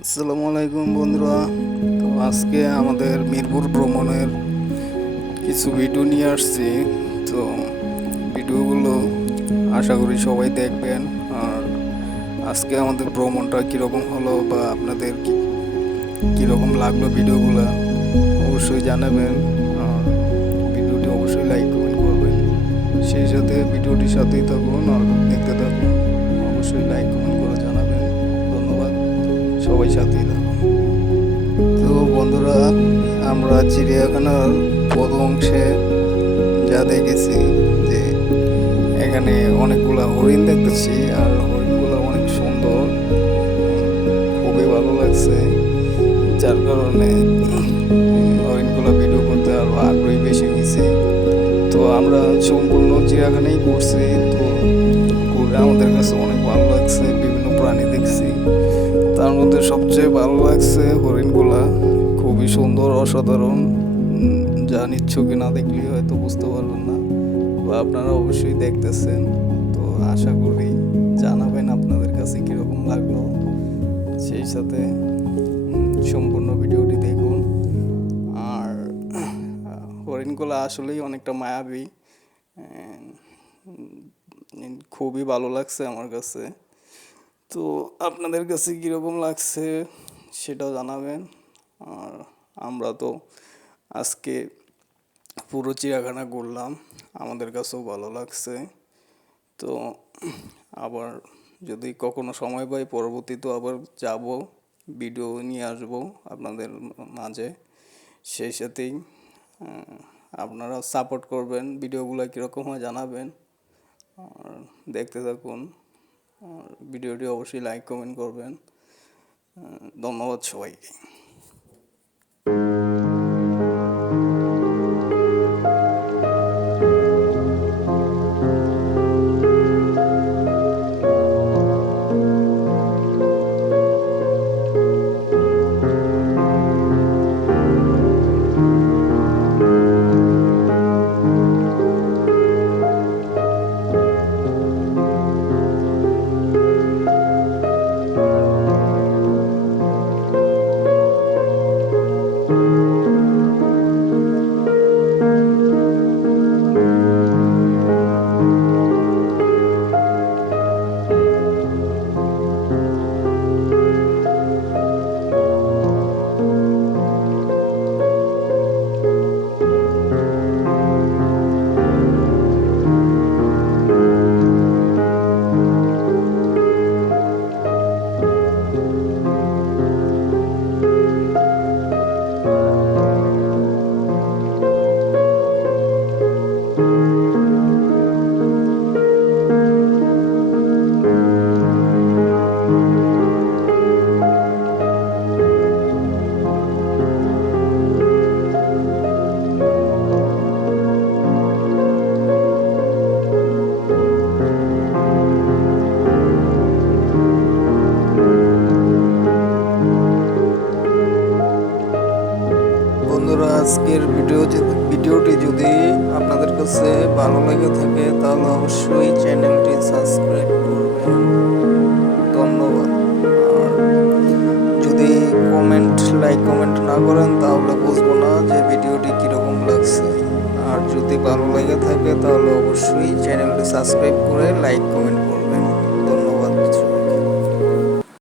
আসসালামু আলাইকুম বন্ধুরা। তো আজকে আমাদের মিরপুর ভ্রমণের কিছু ভিডিও নিয়ে আসছি। তো ভিডিওগুলো আশা করি সবাই দেখবেন। আর আজকে আমাদের ভ্রমণটা কীরকম হলো বা আপনাদের কীরকম লাগলো ভিডিওগুলো অবশ্যই জানাবেন। আর ভিডিওটি অবশ্যই লাইক কমেন্ট করবেন। সেই সাথে ভিডিওটির সাথেই থাকুন আর দেখতে থাকুন। অবশ্যই লাইক কমেন্ট করে জানাবেন। ধন্যবাদ, সবাই সাথেই থাকুন। তো বন্ধুরা, আমরা চিড়িয়াখানার প্রথম অংশে যা দেখেছি যে এখানে অনেকগুলা হরিণ দেখতেছি, আর হরিণগুলো অনেক সুন্দর, খুবই ভালো লাগছে। যার কারণে হরিণগুলো ভিডিও করতে আরো আগ্রহী বেশি হয়েছে। তো আমরা সম্পূর্ণ চিড়িয়াখানাই ঘুরছি। তো ঘুরে আমাদের কাছে অনেক ভালো লাগছে, বিভিন্ন প্রাণী দেখছি। তার মধ্যে সবচেয়ে ভালো লাগছে হরিণগুলা, খুবই সুন্দর, অসাধারণ। যা নিচ্ছকে না দেখলে হয়তো বুঝতে পারবেন না, বা আপনারা অবশ্যই দেখতেছেন। তো আশা করি জানাবেন আপনাদের কাছে কীরকম লাগলো। সেই সাথে সম্পূর্ণ ভিডিওটি দেখুন। আর হরিণগুলা আসলেই অনেকটা মায়াবী, খুবই ভালো লাগছে আমার কাছে। তো আপনাদের কাছে কীরকম লাগছে সেটাও জানাবেন। আর আমরা তো আজকে পুরো চিড়িয়াখানা ঘুরলাম, আমাদের কাছেও ভালো লাগছে। তো আবার যদি কখনো সময় পাই পরবর্তীতে আবার যাব, ভিডিও নিয়ে আসবো আপনাদের মাঝে। সেই সাথেই আপনারা সাপোর্ট করবেন, ভিডিওগুলো কীরকম হয় জানাবেন। আর দেখতে থাকুন। আর ভিডিওটি অবশ্যই লাইক কমেন্ট করবেন। ধন্যবাদ সবাইকে। বন্ধুরা, আজকের ভিডিওটি যদি আপনাদের কাছে ভালো লেগে থাকে তাহলে অবশ্যই চ্যানেলটি সাবস্ক্রাইব করবেন। ধন্যবাদ। আর যদি লাইক কমেন্ট না করেন তাহলে বুঝবো না যে ভিডিওটি কীরকম লাগছে। আর যদি ভালো লেগে থাকে তাহলে অবশ্যই চ্যানেলটি সাবস্ক্রাইব করে লাইক কমেন্ট